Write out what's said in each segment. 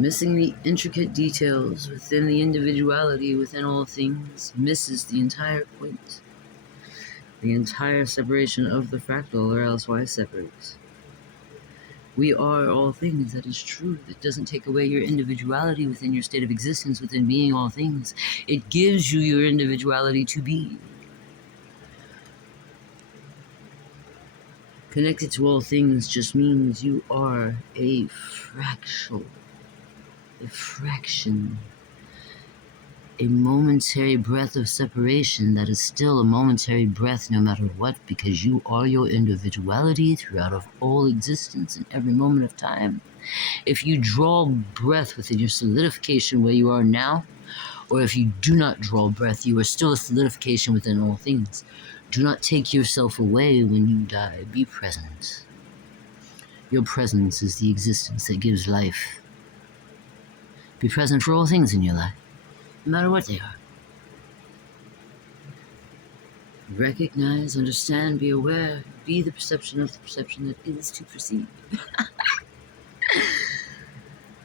Missing the intricate details within the individuality within all things misses the entire point. The entire separation of the fractal, or else why separate? We are all things, that is true. That doesn't take away your individuality within your state of existence, within being all things. It gives you your individuality to be. Connected to all things just means you are a fraction, a momentary breath of separation that is still a momentary breath no matter what, because you are your individuality throughout of all existence in every moment of time. If you draw breath within your solidification where you are now, or if you do not draw breath, you are still a solidification within all things. Do not take yourself away when you die. Be present. Your presence is the existence that gives life. Be present for all things in your life, no matter what they are. Recognize, understand, be aware, be the perception of the perception that is to perceive.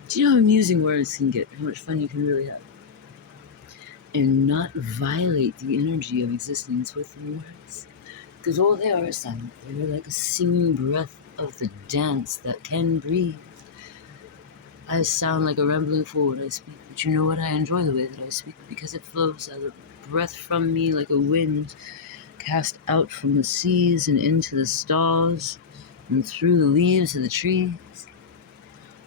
Do you know how amusing words can get? How much fun you can really have? And not violate the energy of existence with words. Because all they are is silent. They're like a singing breath of the dance that can breathe. I sound like a rambling fool when I speak, but you know what? I enjoy the way that I speak because it flows as a breath from me like a wind cast out from the seas and into the stars and through the leaves of the trees,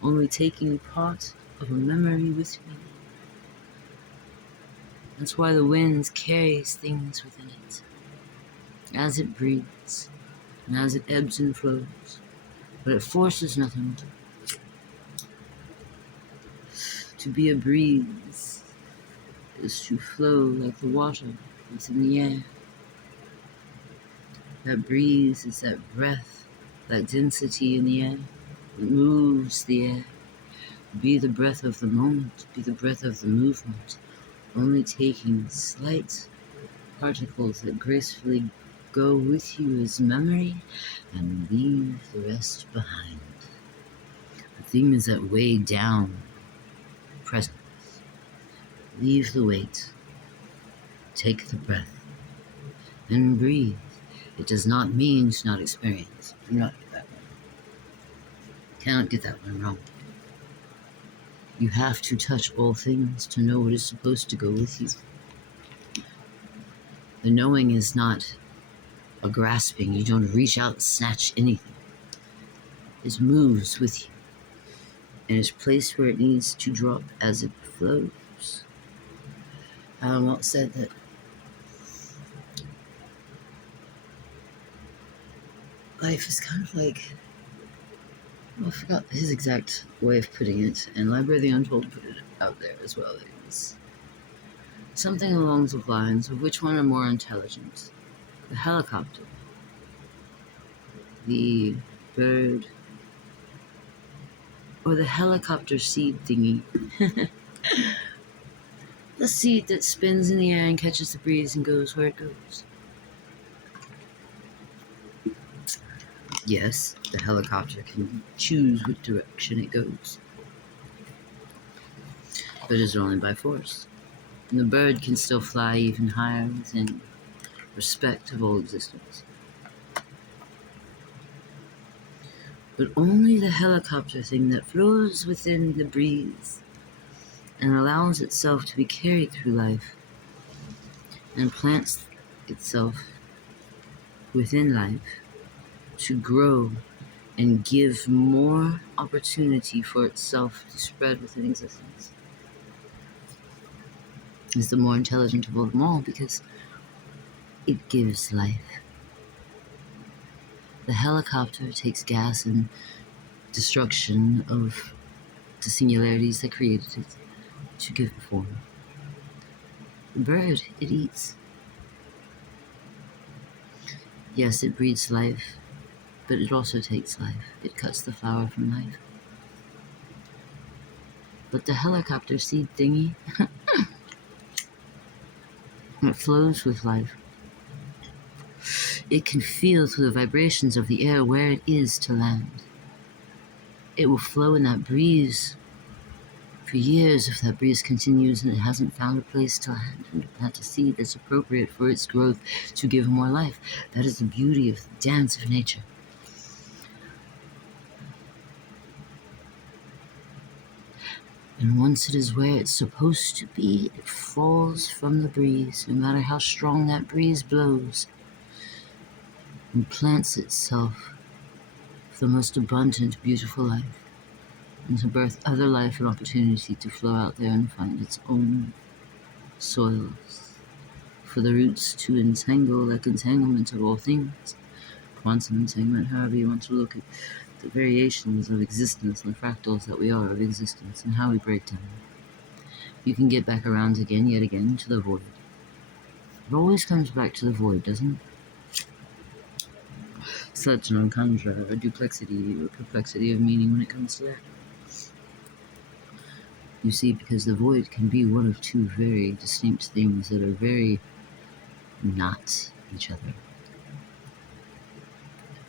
only taking part of a memory with me. That's why the wind carries things within it, as it breathes, and as it ebbs and flows, but it forces nothing. To be a breeze is to flow like the water within the air. That breeze is that breath, that density in the air that moves the air. Be the breath of the moment, be the breath of the movement, only taking slight particles that gracefully go with you as memory and leave the rest behind. The things that weigh down presence. Leave the weight. Take the breath. And breathe. It does not mean to not experience. Do not get that one. Cannot get that one wrong. You have to touch all things to know what is supposed to go with you. The knowing is not a grasping. You don't reach out and snatch anything. It moves with you. And is placed where it needs to drop as it flows. Alan Watts said that life is kind of like, I forgot his exact way of putting it, and Library of the Untold put it out there as well. It was something along the lines of which one are more intelligent? The helicopter, the bird, or the helicopter seed thingy? The seed that spins in the air and catches the breeze and goes where it goes. Yes, the helicopter can choose which direction it goes, but it is only by force. And the bird can still fly even higher within respect of all existence. But only the helicopter thing that flows within the breeze and allows itself to be carried through life and plants itself within life to grow and give more opportunity for itself to spread within existence is the more intelligent of all them all, because it gives life. The helicopter takes gas and destruction of the singularities that created it to give form. The bird, it eats. Yes, it breathes life, but it also takes life. It cuts the flower from life. But the helicopter seed thingy, it flows with life. It can feel through the vibrations of the air where it is to land. It will flow in that breeze For years, if that breeze continues and it hasn't found a place to land and to plant a seed that's appropriate for its growth to give more life, that is the beauty of the dance of nature. And once it is where it's supposed to be, it falls from the breeze, no matter how strong that breeze blows, and plants itself with the most abundant, beautiful life, and to birth other life and opportunity to flow out there and find its own soils, for the roots to entangle like entanglement of all things, quantum entanglement, however you want to look at the variations of existence and the fractals that we are of existence and how we break down. You can get back around again, yet again, to the void. It always comes back to the void, doesn't it? Such an encounter, a duplexity or perplexity of meaning when it comes to that. You see, because the void can be one of two very distinct things that are very not each other,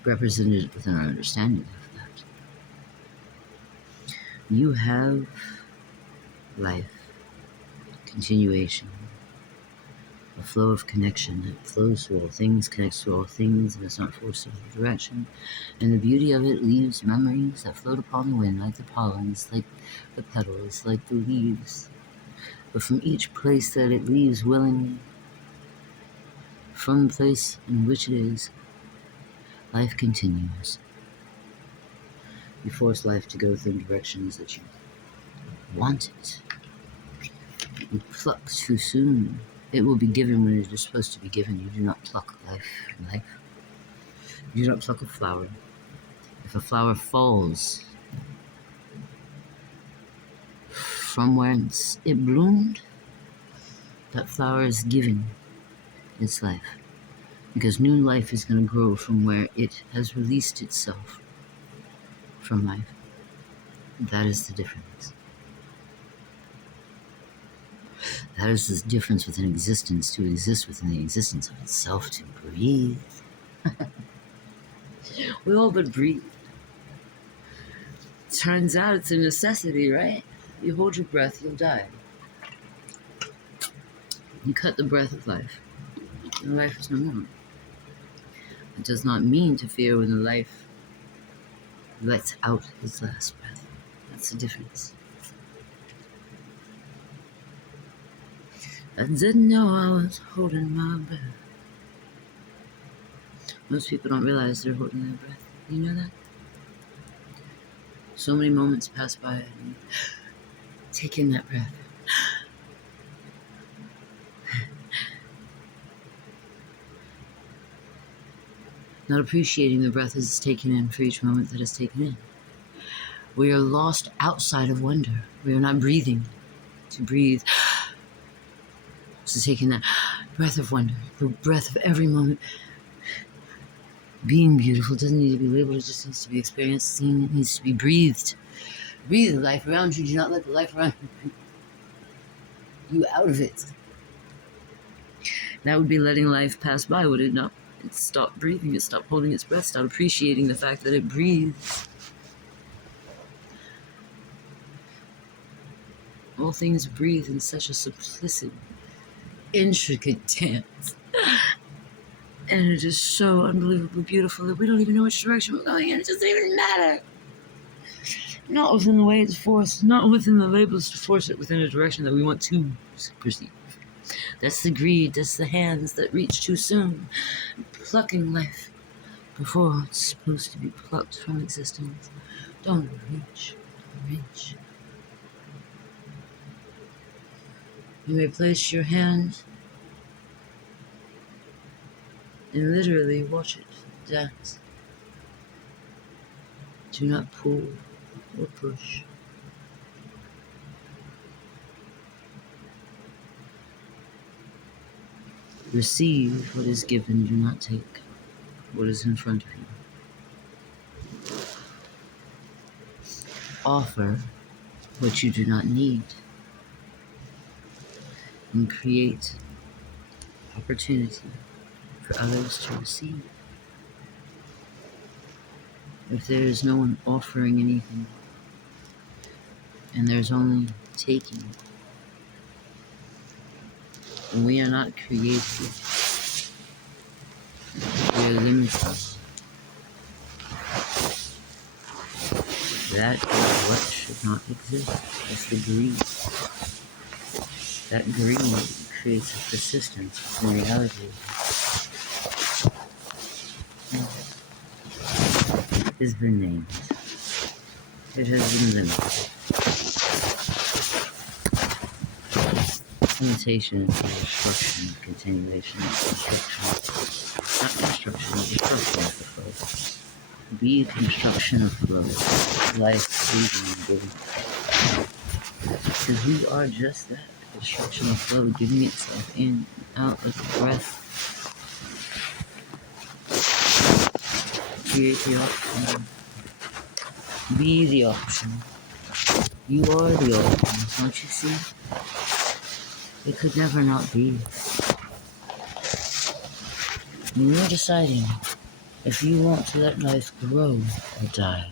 represented within our understanding of that. You have life, continuation, a flow of connection that flows through all things, connects to all things, and is not forced in any direction. And the beauty of it leaves memories that float upon the wind, like the pollens, like the petals, like the leaves. But from each place that it leaves willingly, from the place in which it is, life continues. You force life to go in directions that you want it. You pluck too soon. It will be given when it is supposed to be given. You do not pluck life from life. You do not pluck a flower. If a flower falls from whence it bloomed, that flower is given its life. Because new life is going to grow from where it has released itself from life. That is the difference. That is the difference within existence, to exist within the existence of itself, to breathe. We all but breathe. Turns out it's a necessity, right? You hold your breath, you'll die. You cut the breath of life, and life is no more. It does not mean to fear when the life lets out his last breath. That's the difference. I didn't know I was holding my breath. Most people don't realize they're holding their breath. You know that? So many moments pass by and you take in that breath. Not appreciating the breath as it's taken in for each moment that is taken in. We are lost outside of wonder. We are not breathing to breathe. So taking that breath of wonder, the breath of every moment. Being beautiful doesn't need to be labeled, it just needs to be experienced, seen, it needs to be breathed. Breathe the life around you, do not let the life around you out of it. That would be letting life pass by, would it not? It stopped breathing, it stopped holding its breath, stopped appreciating the fact that it breathes. All things breathe in such a simplistic, intricate dance. And it is so unbelievably beautiful that we don't even know which direction we're going in. It doesn't even matter. Not within the way it's forced, not within the labels to force it within a direction that we want to perceive. That's the greed, that's the hands that reach too soon, plucking life before it's supposed to be plucked from existence. Don't reach, don't reach. You may place your hand and literally watch it dance. Do not pull or push. Receive what is given, do not take what is in front of you. Offer what you do not need, and create opportunity for others to receive. If there is no one offering anything, and there's only taking. And we are not created. We are limited. That is what should not exist. That's the greed. That greed creates a persistence in reality. It has been named. It has been limited. Limitation is the destruction, continuation, destruction. Not construction, destruction of the flow. Be construction of flow. Life, breathing, and giving. Because we are just that. Destruction of flow, giving itself in, out like a breath. Create the option. Be the option. You are the option, don't you see? It could never not be. When you're deciding if you want to let life grow or die,